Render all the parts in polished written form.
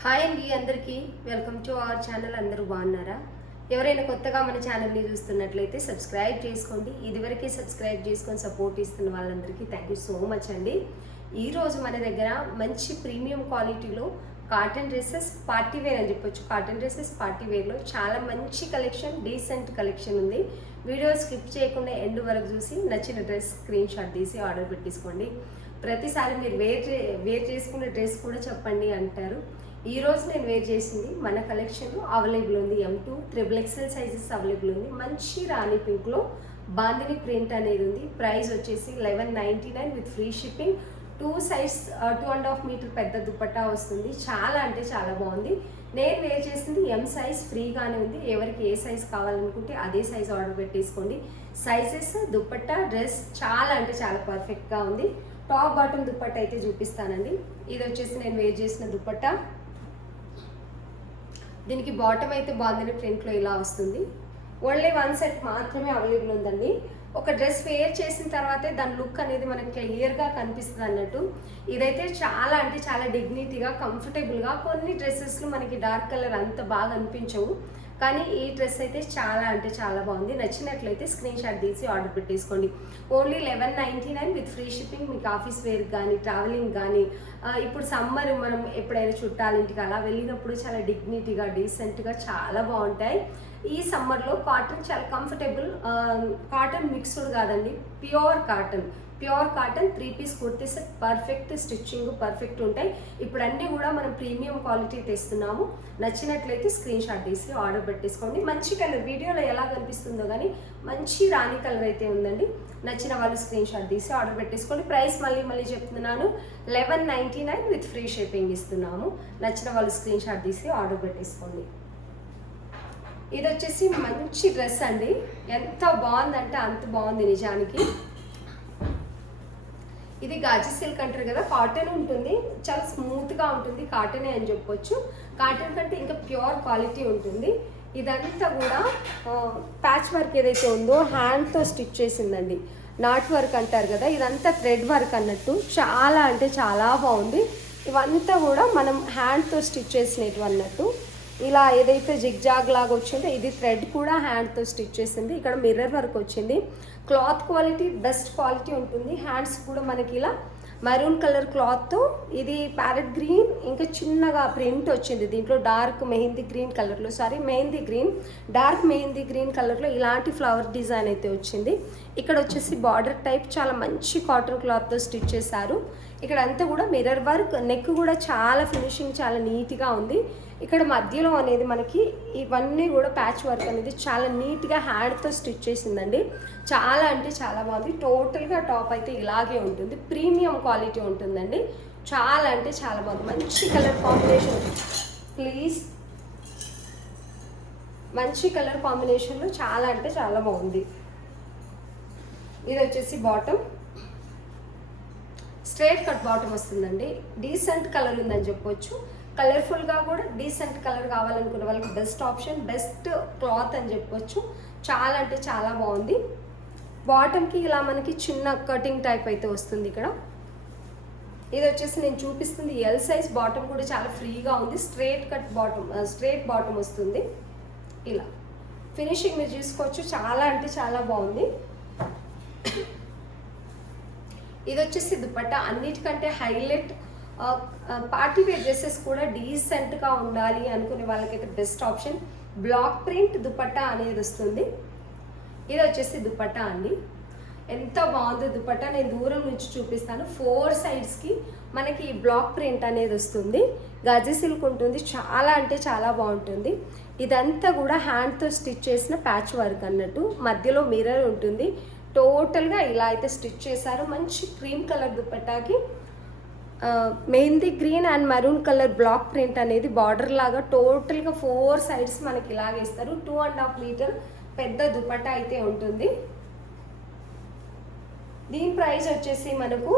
Hi అండి అందరికీ welcome to our channel. అందరూ బాగున్నారా? ఎవరైనా కొత్తగా మన ఛానల్ని చూస్తున్నట్లయితే సబ్స్క్రైబ్ చేసుకోండి. ఇదివరకే సబ్స్క్రైబ్ చేసుకొని సపోర్ట్ ఇస్తున్న వాళ్ళందరికీ థ్యాంక్ యూ సో మచ్ అండి. ఈరోజు మన దగ్గర మంచి ప్రీమియం క్వాలిటీలో కాటన్ డ్రెస్సెస్ పార్టీ వేర్ అని చెప్పొచ్చు. కాటన్ డ్రెస్సెస్ పార్టీ వేర్లో చాలా మంచి కలెక్షన్, డీసెంట్ కలెక్షన్ ఉంది. వీడియో స్కిప్ చేయకుండా ఎండ్ వరకు చూసి నచ్చిన డ్రెస్ స్క్రీన్ షాట్ తీసి ఆర్డర్ పెట్టేసుకోండి. ప్రతిసారి మీరు వేర్ చేసుకునే డ్రెస్ కూడా చెప్పండి అంటారు. ఈరోజు నేను వేర్ చేసింది మన కలెక్షన్లో అవైలబుల్ ఉంది. M2 XXL సైజెస్ అవైలబుల్ ఉంది. మంచి రాణి పింక్లో బాందిని ప్రింట్ అనేది ఉంది. ప్రైస్ వచ్చేసి 1199 విత్ ఫ్రీ షిప్పింగ్. 2.5 మీటర్ పెద్ద దుపట్టా వస్తుంది. చాలా అంటే చాలా బాగుంది. నేను వేర్ చేసింది M సైజ్ ఫ్రీగానే ఉంది. ఎవరికి ఏ సైజ్ కావాలనుకుంటే అదే సైజ్ ఆర్డర్ పెట్టేసుకోండి. సైజెస్, దుపట్టా, డ్రెస్ చాలా అంటే చాలా పర్ఫెక్ట్గా ఉంది. టాప్ బాటమ్ దుపట్టా అయితే చూపిస్తానండి. ఇది వచ్చేసి నేను వేర్ చేసిన దుపట్టా. దీనికి బాటమ్ అయితే బాగుందని ప్రింట్లో ఇలా వస్తుంది. ఓన్లీ 1 సెట్ మాత్రమే అవైలబుల్ ఉందండి. ఒక డ్రెస్ వేర్ చేసిన తర్వాతే దాని లుక్ అనేది మనకి క్లియర్గా కనిపిస్తుంది అన్నట్టు. ఇదైతే చాలా అంటే చాలా డిగ్నిటీగా, కంఫర్టబుల్గా. కొన్ని డ్రెస్సెస్లో మనకి డార్క్ కలర్ అంత బాగా అనిపించవు, కానీ ఈ డ్రెస్ అయితే చాలా అంటే చాలా బాగుంది. నచ్చినట్లయితే స్క్రీన్ షాట్ తీసి ఆర్డర్ పెట్టేసుకోండి. Only 1199 with free shipping. మీకు ఆఫీస్ వేర్ కానీ, ట్రావెలింగ్ కానీ, ఇప్పుడు సమ్మర్ మనం ఎప్పుడైనా చుట్టాలింటికి అలా వెళ్ళినప్పుడు చాలా డిగ్నిటీగా, డీసెంట్గా చాలా బాగుంటాయి. ఈ సమ్మర్లో కాటన్ చాలా కంఫర్టబుల్. కాటన్ మిక్స్డ్ కాదండి, pure cotton. 3 piece kurti set, perfect stitching, perfect ఉంటాయి. ఇప్పుడు అన్నీ కూడా మనం ప్రీమియం క్వాలిటీ తెస్తున్నాము. నచ్చినట్లయితే స్క్రీన్ షాట్ తీసి ఆర్డర్ పెట్టేసుకోండి. మంచి కలర్, వీడియోలో ఎలా కనిపిస్తుందో కానీ మంచి రాణి కలర్ అయితే ఉందండి. నచ్చిన వాళ్ళు స్క్రీన్ షాట్ తీసి ఆర్డర్ పెట్టేసుకోండి. ప్రైస్ మళ్ళీ చెప్తున్నాను, 1199 విత్ ఫ్రీ షిప్పింగ్ ఇస్తున్నాము. నచ్చిన వాళ్ళు స్క్రీన్ షాట్ తీసి ఆర్డర్ పెట్టేసుకోండి. ఇది వచ్చేసి మంచి డ్రెస్ అండి. ఎంత బాగుందంటే అంత బాగుంది నిజానికి. ఇది గాజీ సిల్క్ అంటారు కదా, కాటన్ ఉంటుంది. చాలా స్మూత్గా ఉంటుంది, కాటనే అని చెప్పొచ్చు. కాటన్ కంటే ఇంకా ప్యూర్ క్వాలిటీ ఉంటుంది. ఇదంతా కూడా ప్యాచ్ వర్క్ ఏదైతే ఉందో హ్యాండ్తో స్టిచ్ చేసిందండి. నాట్ వర్క్ అంటారు కదా, ఇదంతా థ్రెడ్ వర్క్ అన్నట్టు. చాలా అంటే చాలా బాగుంది. ఇవంతా కూడా మనం హ్యాండ్తో స్టిచ్ చేసినట్టు అన్నట్టు. ఇలా ఏదైతే జిగ్జాగ్ లాగా వచ్చిందో ఇది థ్రెడ్ కూడా హ్యాండ్తో స్టిచ్ చేసింది. ఇక్కడ మిర్రర్ వర్క్ వచ్చింది. క్లాత్ క్వాలిటీ బెస్ట్ క్వాలిటీ ఉంటుంది. హ్యాండ్స్ కూడా మనకి ఇలా మరూన్ కలర్ క్లాత్తో, ఇది ప్యారెట్ గ్రీన్ ఇంకా చిన్నగా ప్రింట్ వచ్చింది. దీంట్లో డార్క్ మెహందీ గ్రీన్ కలర్లో, డార్క్ మెహందీ గ్రీన్ కలర్లో ఇలాంటి ఫ్లవర్ డిజైన్ అయితే వచ్చింది. ఇక్కడ వచ్చేసి బార్డర్ టైప్ చాలా మంచి కాటన్ క్లాత్తో స్టిచ్ చేశారు. ఇక్కడ అంతా కూడా మిర్రర్ వర్క్. నెక్ కూడా చాలా ఫినిషింగ్ చాలా నీట్గా ఉంది. ఇక్కడ మధ్యలో అనేది మనకి ఇవన్నీ కూడా ప్యాచ్ వర్క్ అనేది చాలా నీట్గా హ్యాండ్తో స్టిచ్ చేసిందండి. చాలా అంటే చాలా బాగుంది. టోటల్గా టాప్ అయితే ఇలాగే ఉంటుంది. ప్రీమియం క్వాలిటీ ఉంటుందండి. చాలా అంటే చాలా బాగుంది. మంచి కలర్ కాంబినేషన్, మంచి కలర్ కాంబినేషన్లో చాలా అంటే చాలా బాగుంది. ఇది వచ్చేసి బాటమ్, స్ట్రైట్ కట్ బాటమ్ వస్తుందండి. డీసెంట్ కలర్ ఉందని చెప్పొచ్చు. కలర్ఫుల్గా కూడా డీసెంట్ కలర్ కావాలనుకున్న వాళ్ళకి బెస్ట్ ఆప్షన్, బెస్ట్ క్లాత్ అని చెప్పొచ్చు. చాలా అంటే చాలా బాగుంది. బాటమ్కి ఇలా మనకి చిన్న కటింగ్ టైప్ అయితే వస్తుంది. ఇక్కడ ఇది వచ్చేసి నేను చూపిస్తుంది L సైజ్. బాటమ్ కూడా చాలా ఫ్రీగా ఉంది. స్ట్రైట్ బాటమ్ వస్తుంది. ఇలా ఫినిషింగ్ మీరు చూసుకోవచ్చు. చాలా అంటే చాలా బాగుంది. ఇది వచ్చేసి దుపట్టా. అన్నిటికంటే హైలైట్, పార్టీ వేర్ డ్రెస్సెస్ కూడా డీసెంట్గా ఉండాలి అనుకునే వాళ్ళకైతే best option. Block print dupatta అనేది వస్తుంది. ఇది వచ్చేసి దుపట్టా అండి. ఎంత బాగుందో దుపట్టా. నేను దూరం నుంచి చూపిస్తాను. 4 సైడ్స్కి మనకి బ్లాక్ ప్రింట్ అనేది వస్తుంది. గాజీ సిల్క్ ఉంటుంది. చాలా అంటే చాలా బాగుంటుంది. ఇదంతా కూడా హ్యాండ్తో స్టిచ్ చేసిన ప్యాచ్ వర్క్ అన్నట్టు. మధ్యలో మిర్రర్ ఉంటుంది. టోటల్గా ఇలా అయితే స్టిచ్ చేశారు. మంచి క్రీమ్ కలర్ దుపట్టాకి mehndi green and maroon colour black print అనేది బార్డర్ లాగా టోటల్గా 4 సైడ్స్ మనకి ఇలాగే ఇస్తారు. 2.5 మీటర్ పెద్ద దుపట్టా అయితే ఉంటుంది. దీని ప్రైస్ వచ్చేసి మనకు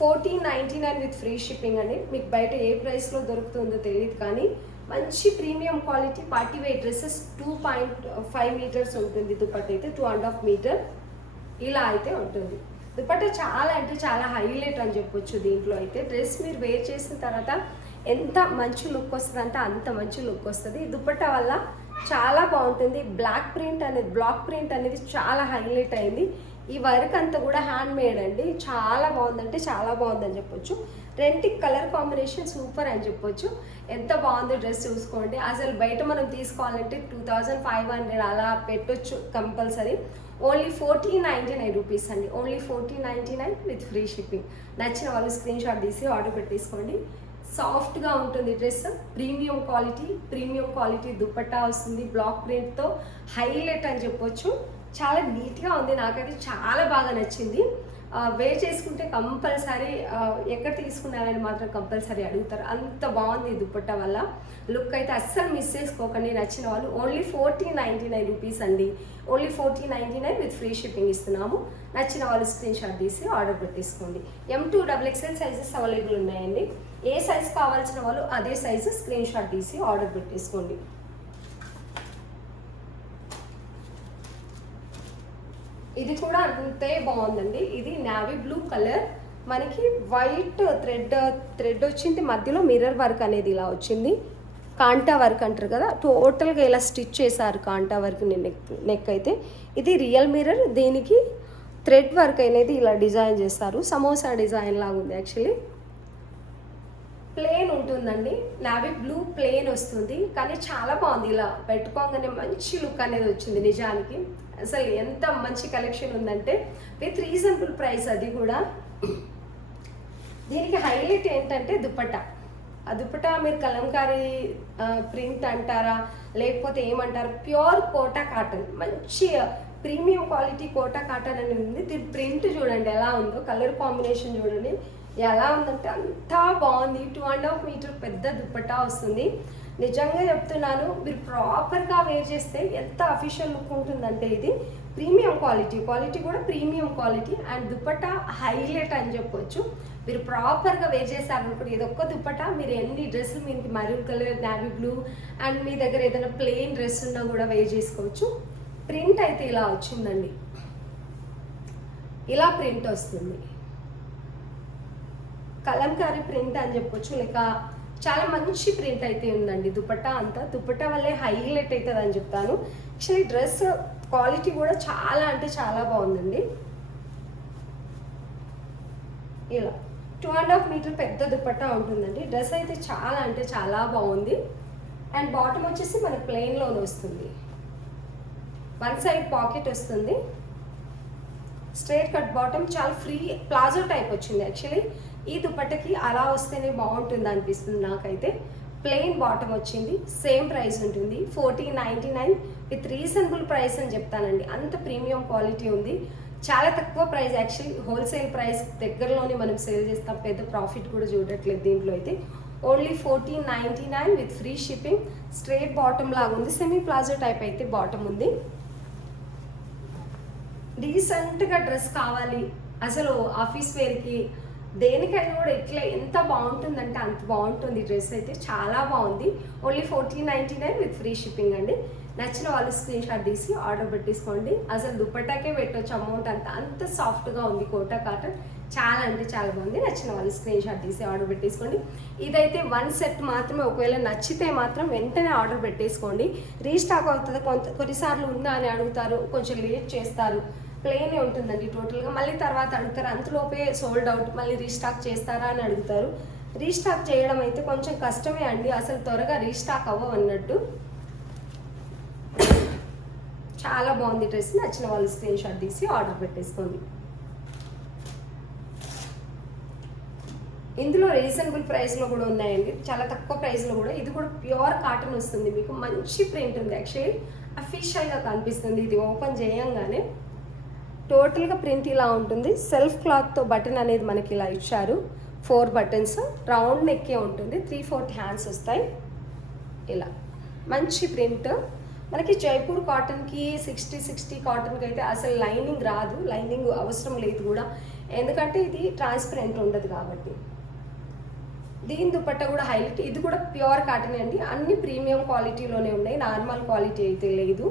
1499 విత్ ఫ్రీ షిప్పింగ్ అండి. మీకు బయట ఏ ప్రైస్లో దొరుకుతుందో తెలియదు, కానీ మంచి premium quality party wear dresses. 2.5 metres ఉంటుంది దుపట్టా అయితే. 2.5 మీటర్ ఇలా అయితే ఉంటుంది. దుపట్టా చాలా అంటే చాలా హైలైట్ అని చెప్పొచ్చు. దీంట్లో అయితే డ్రెస్ మీరు వేర్ చేసిన తర్వాత ఎంత మంచి లుక్ వస్తుంది అంటే అంత మంచి లుక్ వస్తుంది. దుపట్టా వల్ల చాలా బాగుంటుంది. బ్లాక్ ప్రింట్ అనేది చాలా హైలైట్ అయింది. ఈ వర్క్ అంతా కూడా హ్యాండ్ మేడ్ అండి. చాలా బాగుందంటే చాలా బాగుందని చెప్పొచ్చు. రెంటికి కలర్ కాంబినేషన్ సూపర్ అని చెప్పొచ్చు. ఎంత బాగుందో డ్రెస్ చూసుకోండి. అసలు బయట మనం తీసుకోవాలంటే 2500 అలా పెట్టొచ్చు కంపల్సరీ. ఓన్లీ 1499 రూపీస్ అండి. Only 1499 with free shipping. నచ్చిన వాళ్ళు స్క్రీన్ షాట్ తీసి ఆర్డర్ పెట్టేసుకోండి. సాఫ్ట్గా ఉంటుంది డ్రెస్. ప్రీమియం క్వాలిటీ దుపట్టా వస్తుంది. బ్లాక్ ప్రింట్తో హైలైట్ అని చెప్పొచ్చు. చాలా నీట్గా ఉంది. నాకైతే చాలా బాగా నచ్చింది. వేర్ చేసుకుంటే కంపల్సరీ ఎక్కడ తీసుకున్నారని మాత్రం కంపల్సరీ అడుగుతారు. అంత బాగుంది దుపట్టా వల్ల. లుక్ అయితే అస్సలు మిస్ చేసుకోకండి. నచ్చిన వాళ్ళు ఓన్లీ 1499 రూపీస్ అండి. ఓన్లీ 1499 విత్ ఫ్రీ షిప్పింగ్ ఇస్తున్నాము. నచ్చిన వాళ్ళు స్క్రీన్ షాట్ తీసి ఆర్డర్ పెట్టేసుకోండి. M2XXL సైజెస్ అవైలబుల్ ఉన్నాయండి. ఏ సైజ్ కావాల్సిన వాళ్ళు అదే సైజు స్క్రీన్ షాట్ తీసి ఆర్డర్ పెట్టేసుకోండి. ఇది కూడా అంతే బాగుందండి. ఇది నావీ బ్లూ కలర్, మనకి వైట్ థ్రెడ్ వచ్చింది. మధ్యలో మిర్రర్ వర్క్ అనేది ఇలా వచ్చింది. కాంటా వర్క్ అంటారు కదా, టోటల్గా ఇలా స్టిచ్ చేశారు కాంటా వర్క్ నెక్ అయితే. ఇది రియల్ మిర్రర్. దీనికి థ్రెడ్ వర్క్ అనేది ఇలా డిజైన్ చేస్తారు. సమోసా డిజైన్ లాగా ఉంది. యాక్చువల్లీ ప్లెయిన్ ఉంటుందండి. నావీ బ్లూ ప్లెయిన్ వస్తుంది, కానీ చాలా బాగుంది. ఇలా పెట్టుకోగానే మంచి లుక్ అనేది వచ్చింది. నిజానికి అసలు ఎంత మంచి కలెక్షన్ ఉందంటే విత్ రీజనబుల్ ప్రైస్. అది కూడా దీనికి హైలైట్ ఏంటంటే దుపట్టా. ఆ దుపట్టా మీరు కలంకారీ ప్రింట్ అంటారా లేకపోతే ఏమంటారు, ప్యూర్ కోటా కాటన్, మంచి ప్రీమియం క్వాలిటీ కోటా కాటన్ అని ఉంది. దీని ప్రింట్ చూడండి ఎలా ఉందో, కలర్ కాంబినేషన్ చూడండి ఎలా ఉందంటే అంతా బాగుంది. 2.5 మీటర్ పెద్ద దుపట్టా వస్తుంది. నిజంగా చెప్తున్నాను, మీరు ప్రాపర్గా వేర్ చేస్తే ఎంత అఫీషియల్ లుక్ ఉంటుందంటే ఇది ప్రీమియం క్వాలిటీ కూడా premium quality. And dupatta highlight అని చెప్పొచ్చు. మీరు ప్రాపర్గా వేర్ చేశారనుకోండి, ఇదొక్క దుపట్టా మీరు ఎన్ని డ్రెస్సులు, మీకు maroon colour, navy blue and మీ దగ్గర ఏదైనా ప్లెయిన్ డ్రెస్ ఉన్నా కూడా వేర్ చేసుకోవచ్చు. ప్రింట్ అయితే ఇలా వచ్చిందండి. ఇలా ప్రింట్ వస్తుంది. కలంకారీ ప్రింట్ అని చెప్పొచ్చు. లేక చాలా మంచి ప్రింట్ అయితే ఉందండి దుపట్టా అంతా. దుపట్టా వల్లే హైలైట్ అవుతుంది అని చెప్తాను. యాక్చువల్లీ డ్రెస్ క్వాలిటీ కూడా చాలా అంటే చాలా బాగుందండి. ఇలా 2.5 మీటర్ పెద్ద దుపట్టా ఉంటుందండి. డ్రెస్ అయితే చాలా అంటే చాలా బాగుంది. అండ్ బాటమ్ వచ్చేసి మనకు ప్లెయిన్లోనే వస్తుంది. వన్ సైడ్ పాకెట్ వస్తుంది. స్ట్రైట్ కట్ బాటమ్, చాలా ఫ్రీ ప్లాజో టైప్ వచ్చింది. యాక్చువల్లీ ఈ దుపట్టకి అలా వస్తేనే బాగుంటుంది అనిపిస్తుంది నాకైతే. ప్లెయిన్ బాటమ్ వచ్చింది. సేమ్ ప్రైస్ ఉంటుంది 1499 విత్ రీజనబుల్ ప్రైస్ అని చెప్తానండి. అంత ప్రీమియం క్వాలిటీ ఉంది. చాలా తక్కువ ప్రైస్. యాక్చువల్లీ హోల్సేల్ ప్రైస్ దగ్గరలోనే మనం సేల్ చేస్తాం. పెద్ద ప్రాఫిట్ కూడా చూడట్లేదు దీంట్లో అయితే. Only 1499 with free shipping. Straight bottom లాగా ఉంది. సెమీ ప్లాజో టైప్ అయితే బాటమ్ ఉంది. డీసెంట్గా డ్రెస్ కావాలి అసలు ఆఫీస్ వేర్కి దేనికైనా కూడా ఇట్లా ఎంత బాగుంటుందంటే అంత బాగుంటుంది. డ్రెస్ అయితే చాలా బాగుంది. ఓన్లీ 1499 విత్ ఫ్రీ షిప్పింగ్ అండి. నచ్చిన వాళ్ళు స్క్రీన్ షాట్ తీసి ఆర్డర్ పెట్టేసుకోండి. అసలు దుపట్టాకే పెట్టవచ్చు అమౌంట్ అంత సాఫ్ట్గా ఉంది. కోటా కాటన్ చాలా అంటే చాలా బాగుంది. నచ్చిన వాళ్ళు స్క్రీన్ షాట్ తీసి ఆర్డర్ పెట్టేసుకోండి. ఇదైతే 1 సెట్ మాత్రమే. ఒకవేళ నచ్చితే మాత్రం వెంటనే ఆర్డర్ పెట్టేసుకోండి. రీస్టాక్ అవుతుంది. కొన్నిసార్లు ఉందా అని అడుగుతారు, కొంచెం లేట్ చేస్తారు. ప్లెయినే ఉంటుందండి టోటల్గా. మళ్ళీ తర్వాత అడుగుతారు అంతలోపే సోల్డ్ అవుట్, మళ్ళీ రీస్టాక్ చేస్తారా అని అడుగుతారు. రీస్టాక్ చేయడం అయితే కొంచెం కష్టమే అండి. అసలు త్వరగా రీస్టాక్ అవ్వన్నట్టు. చాలా బాగుంది డ్రెస్. నచ్చిన వాళ్ళు స్క్రీన్ షాట్ తీసి ఆర్డర్ పెట్టేసుకోండి. ఇందులో రీజనబుల్ ప్రైస్లో కూడా ఉన్నాయండి. చాలా తక్కువ ప్రైస్లో కూడా. ఇది కూడా ప్యూర్ కాటన్ వస్తుంది. మీకు మంచి ప్రింట్ ఉంది. యాక్చువల్లీ అఫీషియల్గా కనిపిస్తుంది. ఇది ఓపెన్ చేయంగానే టోటల్గా ప్రింట్ ఇలా ఉంటుంది. సెల్ఫ్ క్లాత్తో బటన్ అనేది మనకి ఇలా ఇచ్చారు. 4 బటన్స్. రౌండ్ నెక్కే ఉంటుంది. 3/4 హ్యాండ్స్ వస్తాయి. ఇలా మంచి ప్రింట్. మనకి జైపూర్ కాటన్కి 60 కాటన్కి అయితే అసలు లైనింగ్ రాదు. లైనింగ్ అవసరం లేదు కూడా, ఎందుకంటే ఇది ట్రాన్స్పరెంట్ ఉండదు కాబట్టి. దీని దుపట్టా కూడా హైలైట్. ఇది కూడా ప్యూర్ కాటన్ అండి. అన్ని ప్రీమియం క్వాలిటీలోనే ఉన్నాయి. నార్మల్ క్వాలిటీ అయితే లేదు.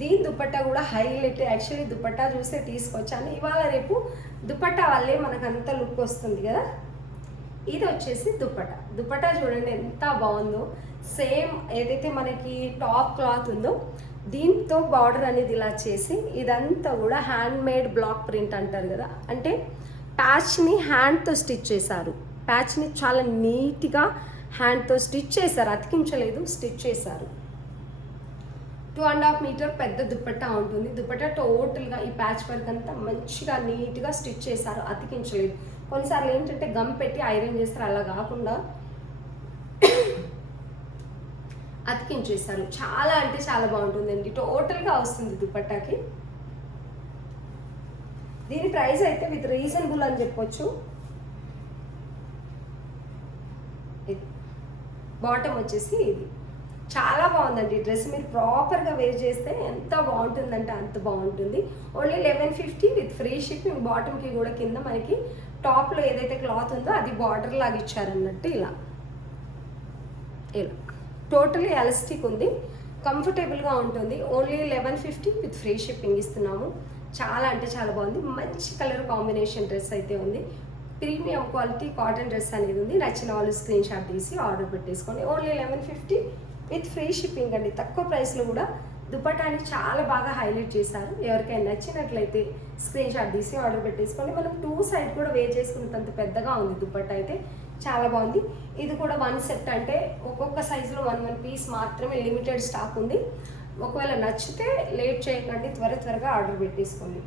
దీని దుపట్టా కూడా హైలైట్. యాక్చువల్లీ దుపట్టా చూస్తే తీసుకొచ్చాను. ఇవాళ రేపు దుపట్టా వల్లే మనకు అంత లుక్ వస్తుంది కదా. ఇది వచ్చేసి దుపట్టా. దుపట్టా చూడండి ఎంత బాగుందో. సేమ్ ఏదైతే మనకి టాప్ క్లాత్ ఉందో దీంతో బార్డర్ అనేది ఇలా చేసి ఇదంతా కూడా హ్యాండ్ మేడ్ బ్లాక్ ప్రింట్ అంటారు కదా, అంటే ప్యాచ్ని హ్యాండ్తో స్టిచ్ చేశారు. ప్యాచ్ని చాలా నీట్గా హ్యాండ్తో స్టిచ్ చేశారు, అతికించలేదు, స్టిచ్ చేశారు. 2.5 మీటర్ పెద్ద దుపట్టా ఉంటుంది. దుపట్టా టోటల్గా ఈ ప్యాచ్ వర్క్ అంతా మంచిగా నీట్గా స్టిచ్ చేశారు, అతికించలేదు. కొన్నిసార్లు ఏంటంటే గమ్ పెట్టి ఐరన్ చేస్తారు, అలా కాకుండా అతికించేస్తారు. చాలా అంటే చాలా బాగుంటుందండి, టోటల్గా వస్తుంది దుపట్టాకి. దీని ప్రైస్ అయితే విత్ రీజనబుల్ అని చెప్పొచ్చు. బాటమ్ వచ్చేసి ఇది చాలా బాగుందండి. డ్రెస్ మీరు ప్రాపర్గా వేర్ చేస్తే ఎంత బాగుంటుందంటే అంత బాగుంటుంది. Only 1150 with free shipping. బాటమ్కి కూడా కింద మనకి టాప్లో ఏదైతే క్లాత్ ఉందో అది బార్డర్ లాగా ఇచ్చారన్నట్టు ఇలా ఇలా టోటలీ ఎలాస్టిక్ ఉంది, కంఫర్టబుల్గా ఉంటుంది. ఓన్లీ 1150 విత్ ఫ్రీ షిప్పింగ్ ఇస్తున్నాము. చాలా అంటే చాలా బాగుంది. మంచి కలర్ కాంబినేషన్ డ్రెస్ అయితే ఉంది. ప్రీమియం క్వాలిటీ కాటన్ డ్రెస్ అనేది ఉంది. నచ్చిన వాళ్ళు స్క్రీన్ షాట్ తీసి ఆర్డర్ పెట్టేసుకోండి. ఓన్లీ 1150 విత్ ఫ్రీ షిప్పింగ్ అండి. తక్కువ ప్రైస్లో కూడా దుపట్టాని చాలా బాగా హైలైట్ చేశారు. ఎవరికైనా నచ్చినట్లయితే స్క్రీన్ షాట్ తీసి ఆర్డర్ పెట్టేసుకోండి. మనం 2 సైడ్ కూడా వేర్ చేసుకున్నంత పెద్దగా ఉంది దుపట్టా అయితే, చాలా బాగుంది. ఇది కూడా 1 సెట్, అంటే ఒక్కొక్క సైజులో 1 పీస్ మాత్రమే, లిమిటెడ్ స్టాక్ ఉంది. ఒకవేళ నచ్చితే లేట్ చేయకండి, త్వరగా ఆర్డర్ పెట్టేసుకోండి.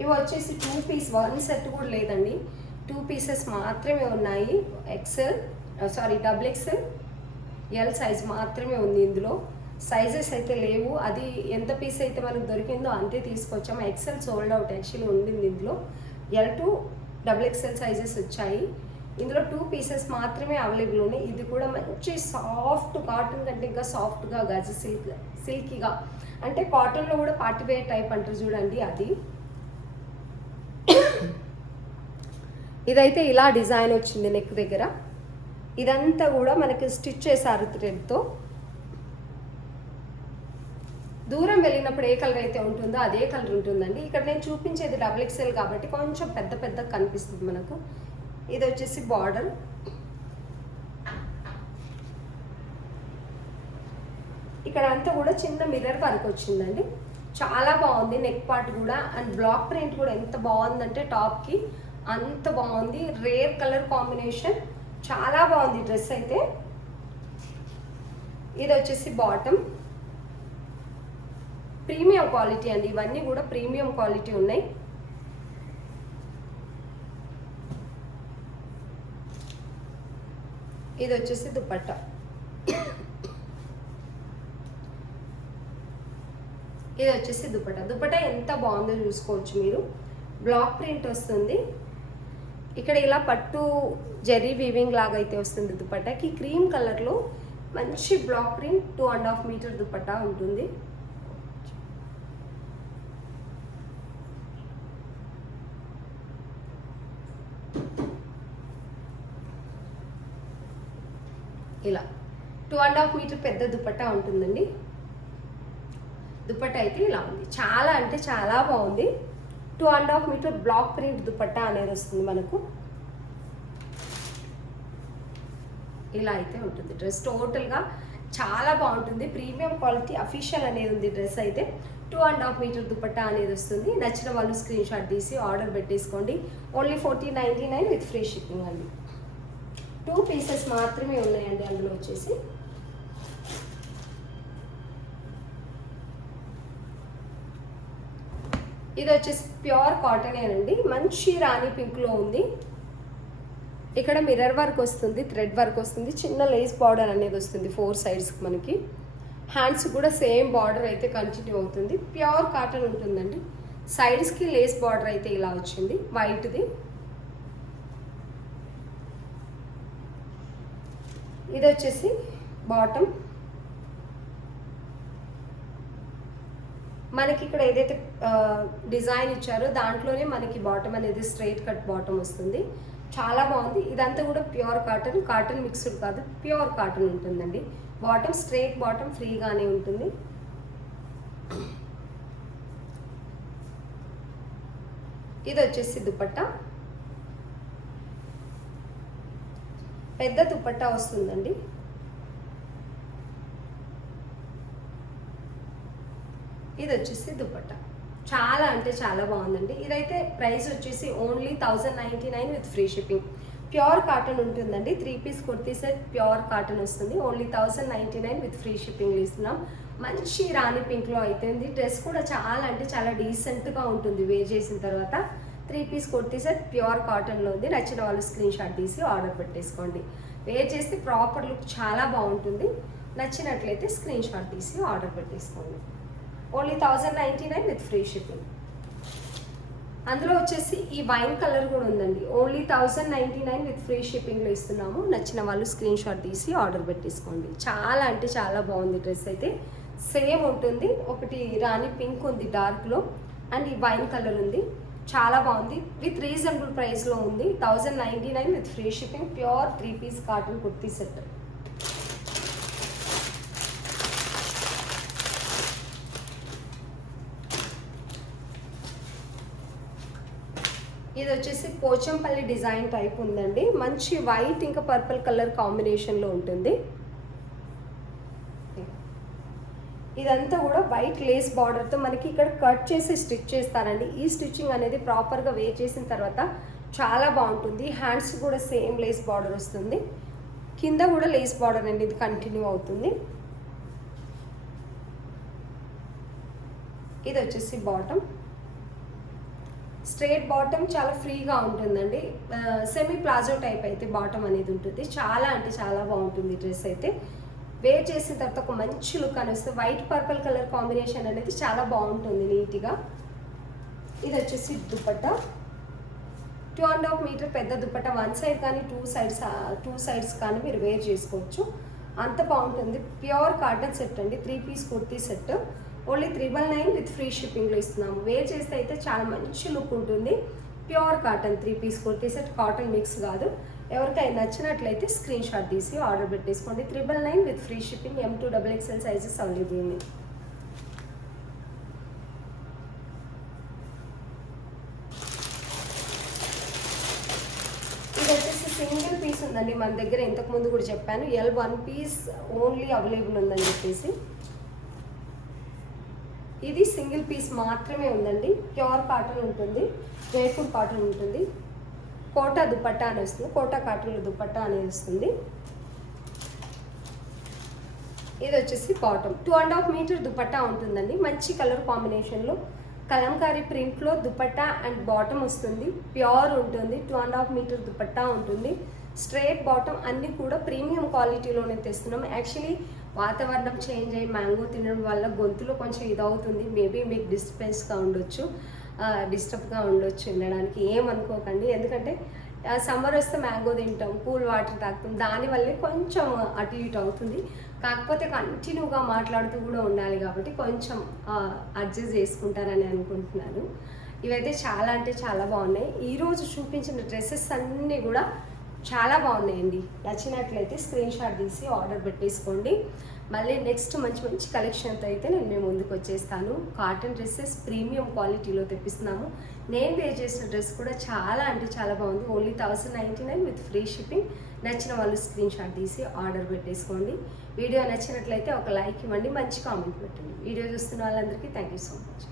ఇవి వచ్చేసి 2 పీస్, 1 సెట్ కూడా లేదండి, 2 పీసెస్ మాత్రమే ఉన్నాయి. డబుల్ ఎక్సెల్ ఎల్ సైజ్ మాత్రమే ఉంది. ఇందులో సైజెస్ అయితే లేవు. అది ఎంత పీస్ అయితే మనకు దొరికిందో అంతే తీసుకొచ్చాము. ఎక్సెల్ సోల్డ్ అవుట్ యాక్చువల్లీ ఉండింది. ఇందులో L to double XL sizes వచ్చాయి. ఇందులో 2 పీసెస్ మాత్రమే అవైలబుల్ ఉన్నాయి. ఇది కూడా మంచి సాఫ్ట్ కాటన్ కంటే ఇంకా సాఫ్ట్గా గజ సిల్కీగా, అంటే కాటన్లో కూడా పార్టీ వేర్ టైప్ అంటారు చూడండి అది. ఇదైతే ఇలా డిజైన్ వచ్చింది నెక్ దగ్గర. ఇదంతా కూడా మనకి స్టిచ్ చేశారు థ్రెడ్తో. దూరం వెళ్ళినప్పుడు ఏ కలర్ అయితే ఉంటుందో అదే కలర్ ఉంటుందండి. ఇక్కడ నేను చూపించేది డబుల్ ఎక్సెల్ కాబట్టి కొంచెం పెద్ద కనిపిస్తుంది మనకు. ఇది వచ్చేసి బార్డర్. ఇక్కడ అంతా కూడా చిన్న మిర్రర్ వర్క్ వచ్చిందండి, చాలా బాగుంది. నెక్ పార్ట్ కూడా అండ్ బ్లాక్ ప్రింట్ కూడా ఎంత బాగుందంటే టాప్కి అంత బాగుంది. రేర్ కలర్ కాంబినేషన్, చాలా బాగుంది డ్రెస్ అయితే. ఇది వచ్చేసి బాటమ్. ప్రీమియం క్వాలిటీ అండి, ఇవన్నీ కూడా ప్రీమియం క్వాలిటీ ఉన్నాయి. ఇది వచ్చేసి దుపట్టా. ఇది వచ్చేసి దుపట్టా ఎంత బాగుందో చూసుకోవచ్చు మీరు. బ్లాక్ ప్రింట్ వస్తుంది. ఇక్కడ ఇలా పట్టు జెర్రీ వీవింగ్ లాగా అయితే వస్తుంది దుపట్టాకి. క్రీమ్ కలర్లో మంచి బ్లాక్ ప్రింట్ 2.5 మీటర్ దుపట్టా ఉంటుంది. ఇలా 2.5 మీటర్ పెద్ద దుపట్టా ఉంటుందండి. దుపట్టా అయితే ఇలా ఉంది, చాలా అంటే చాలా బాగుంది. 2.5 మీటర్ బ్లాక్ ప్రింట్ దుపట్టా అనేది వస్తుంది మనకు. ఇలా అయితే ఉంటుంది డ్రెస్. టోటల్గా చాలా బాగుంటుంది. ప్రీమియం క్వాలిటీ అఫీషియల్ అనేది ఉంది డ్రెస్ అయితే. 2.5 మీటర్ దుపట్టా అనేది వస్తుంది. నచ్చిన వాళ్ళు స్క్రీన్ షాట్ తీసి ఆర్డర్ పెట్టేసుకోండి. ఓన్లీ 1499 విత్ ఫ్రీ షిప్పింగ్ అండి. 2 పీసెస్ మాత్రమే ఉన్నాయండి అందులో వచ్చేసి. ఇది వచ్చేసి ప్యూర్ కాటన్ అండి, మంచి రాణి పింక్లో ఉంది. ఇక్కడ మిర్రర్ వర్క్ వస్తుంది, థ్రెడ్ వర్క్ వస్తుంది, చిన్న లేస్ బార్డర్ అనేది వస్తుంది 4 సైడ్స్కి మనకి. హ్యాండ్స్ కూడా సేమ్ బార్డర్ అయితే కంటిన్యూ అవుతుంది. ప్యూర్ కాటన్ ఉంటుందండి. సైడ్స్కి లేస్ బార్డర్ అయితే ఇలా వచ్చింది వైట్ది. ఇది వచ్చేసి బాటమ్. మనకి ఇక్కడ ఏదైతే డిజైన్ ఇచ్చారో దాంట్లోనే మనకి బాటమ్ అనేది స్ట్రైట్ కట్ బాటమ్ వస్తుంది. చాలా బాగుంది. ఇదంతా కూడా ప్యూర్ కాటన్, కాటన్ మిక్స్డ్ కాదు, ప్యూర్ కాటన్ ఉంటుందండి. బాటమ్ స్ట్రైట్ బాటమ్ ఫ్రీగానే ఉంటుంది. ఇది వచ్చేసి దుపట్టా, పెద్ద దుపట్టా వస్తుందండి. ఇది వచ్చేసి దుపట్టా, చాలా అంటే చాలా బాగుందండి. ఇదైతే ప్రైస్ వచ్చేసి only 1099 with free shipping. Pure cotton ఉంటుందండి. 3 piece kurti set pure cotton వస్తుంది. ఓన్లీ 1099 విత్ ఫ్రీ షిప్పింగ్ ఇస్తున్నాం. మంచి రాణి పింక్లో అయిపోయింది. డ్రెస్ కూడా చాలా అంటే చాలా డీసెంట్గా ఉంటుంది వేర్ చేసిన తర్వాత. 3 పీస్ కుర్తీ సెట్ ప్యూర్ కాటన్లో ఉంది. నచ్చిన వాళ్ళు స్క్రీన్ షాట్ తీసి ఆర్డర్ పెట్టేసుకోండి. వేర్ చేస్తే ప్రాపర్ లుక్ చాలా బాగుంటుంది. నచ్చినట్లయితే స్క్రీన్ షాట్ తీసి ఆర్డర్ పెట్టేసుకోండి. Only 1099 with free shipping. అందులో వచ్చేసి ఈ వైన్ కలర్ కూడా ఉందండి. ఓన్లీ 1099 విత్ ఫ్రీ షిప్పింగ్లో ఇస్తున్నాము. నచ్చిన వాళ్ళు స్క్రీన్ షాట్ తీసి ఆర్డర్ పెట్టేసుకోండి. చాలా అంటే చాలా బాగుంది. డ్రెస్ అయితే సేమ్ ఉంటుంది. ఒకటి రాణి పింక్ ఉంది డార్క్లో, అండ్ ఈ వైన్ కలర్ ఉంది. చాలా బాగుంది. విత్ రీజనబుల్ ప్రైస్లో ఉంది. 1099 with free shipping. Pure 3 piece cotton kurti set. ఇది వచ్చేసి పోచంపల్లి డిజైన్ టైప్ ఉందండి. మంచి వైట్ ఇంకా పర్పుల్ కలర్ కాంబినేషన్లో ఉంటుంది. ఇదంతా కూడా వైట్ లేస్ బార్డర్తో మనకి ఇక్కడ కట్ చేసి స్టిచ్ చేస్తారండి. ఈ స్టిచ్చింగ్ అనేది ప్రాపర్గా వేర్ చేసిన తర్వాత చాలా బాగుంటుంది. హ్యాండ్స్ కూడా సేమ్ లేస్ బార్డర్ వస్తుంది. కింద కూడా లేస్ బార్డర్ అండి, ఇది కంటిన్యూ అవుతుంది. ఇది వచ్చేసి బాటమ్, స్ట్రైట్ బాటమ్ చాలా ఫ్రీగా ఉంటుందండి. సెమీ ప్లాజో టైప్ అయితే బాటమ్ అనేది ఉంటుంది. చాలా అంటే చాలా బాగుంటుంది డ్రెస్ అయితే. వేర్ చేసిన తర్వాత ఒక మంచి లుక్ అని వస్తుంది. వైట్ పర్పుల్ కలర్ కాంబినేషన్ అనేది చాలా బాగుంటుంది నీట్గా. ఇది వచ్చేసి దుపట్టా, 2.5 మీటర్ పెద్ద దుపట్టా. 1 సైడ్ కానీ 2 సైడ్స్ కానీ మీరు వేర్ చేసుకోవచ్చు. అంత బాగుంటుంది. ప్యూర్ కాటన్ సెట్ అండి. 3 piece kurti set. Only 399 with free షిప్పింగ్లో ఇస్తున్నాము. వేర్ చేస్తే అయితే చాలా మంచి లుక్ ఉంటుంది. Pure cotton 3 piece kurti set, cotton mix కాదు. ఎవరికైనా నచ్చినట్లయితే స్క్రీన్ షాట్ తీసి ఆర్డర్ పెట్టేసుకోండి. 399 with free shipping. M2 XXL sizes available ఉన్నాయి. ఇది వచ్చేసి సింగిల్ పీస్ ఉందండి మన దగ్గర. ఇంతకుముందు కూడా చెప్పాను, L1 పీస్ ఓన్లీ అవైలబుల్ ఉందని చెప్పేసి. ఇది సింగిల్ పీస్ మాత్రమే ఉందండి. ప్యూర్ కాటన్ ఉంటుంది, జైపూర్ కాటన్ ఉంటుంది. కోటా దుపట్టా అని వస్తుంది. కోటా కాటన్లో దుపట్టా అనేది వస్తుంది. ఇది వచ్చేసి బాటమ్, 2.5 మీటర్ దుపట్టా ఉంటుందండి. మంచి కలర్ కాంబినేషన్లో కలంకారీ ప్రింట్లో దుపట్టా అండ్ బాటమ్ వస్తుంది. ప్యూర్ ఉంటుంది. 2.5 మీటర్ దుపట్టా ఉంటుంది. Straight bottom. అన్నీ కూడా ప్రీమియం క్వాలిటీలోనే తెస్తున్నాం. యాక్చువల్లీ వాతావరణం చేంజ్ అయ్యి మ్యాంగో తినడం వల్ల గొంతులో కొంచెం ఇదవుతుంది. మేబీ మీకు డిస్టర్బెన్స్గా ఉండొచ్చు, డిస్టర్బ్గా ఉండొచ్చు వినడానికి. ఏమనుకోకండి. ఎందుకంటే సమ్మర్ వస్తే మ్యాంగో తింటాం, కూల్ వాటర్ తాగుతాం, దానివల్లే కొంచెం అటు ఇటు అవుతుంది. కాకపోతే కంటిన్యూగా మాట్లాడుతూ కూడా ఉండాలి కాబట్టి కొంచెం అడ్జస్ట్ చేసుకుంటారని అనుకుంటున్నాను. ఇవైతే చాలా అంటే చాలా బాగున్నాయి. ఈరోజు చూపించిన డ్రెస్సెస్ అన్నీ కూడా చాలా బాగున్నాయండి. నచ్చినట్లయితే స్క్రీన్ షాట్ తీసి ఆర్డర్ పెట్టేసుకోండి. మళ్ళీ నెక్స్ట్ మంచి మంచి కలెక్షన్తో అయితే నేను మీ ముందుకు వచ్చేస్తాను. కాటన్ డ్రెస్సెస్ ప్రీమియం క్వాలిటీలో తెప్పిస్తున్నాము. నేను వేర్ చేసిన డ్రెస్ కూడా చాలా అంటే చాలా బాగుంది. Only 1099 with free shipping. నచ్చిన వాళ్ళు స్క్రీన్ షాట్ తీసి ఆర్డర్ పెట్టేసుకోండి. వీడియో నచ్చినట్లయితే ఒక లైక్ ఇవ్వండి, మంచి కామెంట్ పెట్టండి. వీడియో చూస్తున్న వాళ్ళందరికీ థ్యాంక్ యూ సో మచ్.